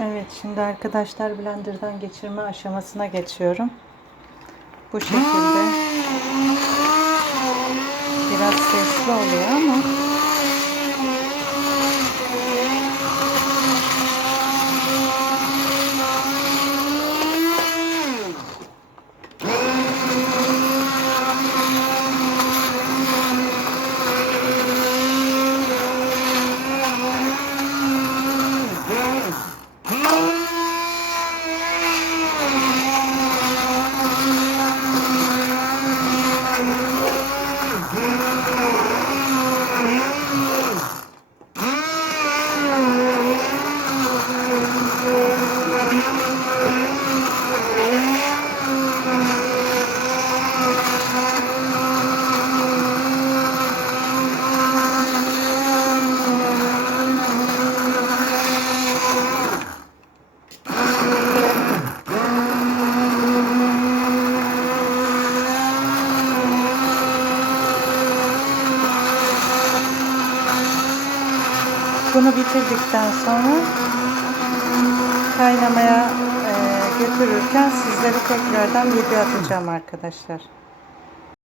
Evet şimdi arkadaşlar blenderdan geçirme aşamasına geçiyorum. Bu şekilde. Biraz sesli oluyor ama bunu bitirdikten sonra kaynamaya e, götürürken sizlere tekrardan video atacağım arkadaşlar.